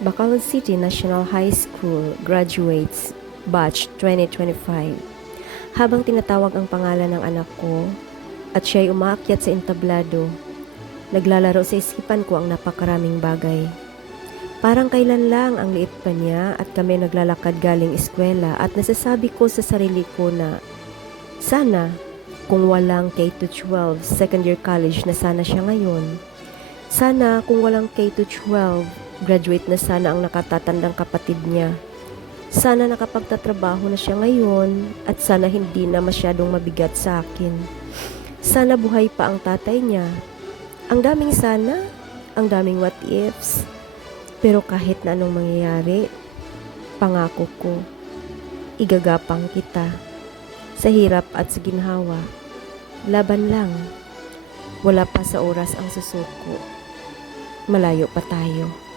Bacolod City National High School graduates batch 2025. Habang tinatawag ang pangalan ng anak ko at siya'y umaakyat sa entablado, naglalaro sa isipan ko ang napakaraming bagay. Parang kailan lang ang liit pa niya at kami naglalakad galing eskwela at nasasabi ko sa sarili ko na sana kung walang K-12 second year college na sana siya ngayon. Sana kung walang K-12 graduate na sana ang nakatatandang kapatid niya. Sana nakapagtatrabaho na siya ngayon at sana hindi na masyadong mabigat sa akin. Sana buhay pa ang tatay niya. Ang daming sana, ang daming what ifs. Pero kahit na anong mangyayari, pangako ko, igagapang kita. Sa hirap at sa ginhawa, laban lang. Wala pa sa oras ang susuko. Malayo pa tayo.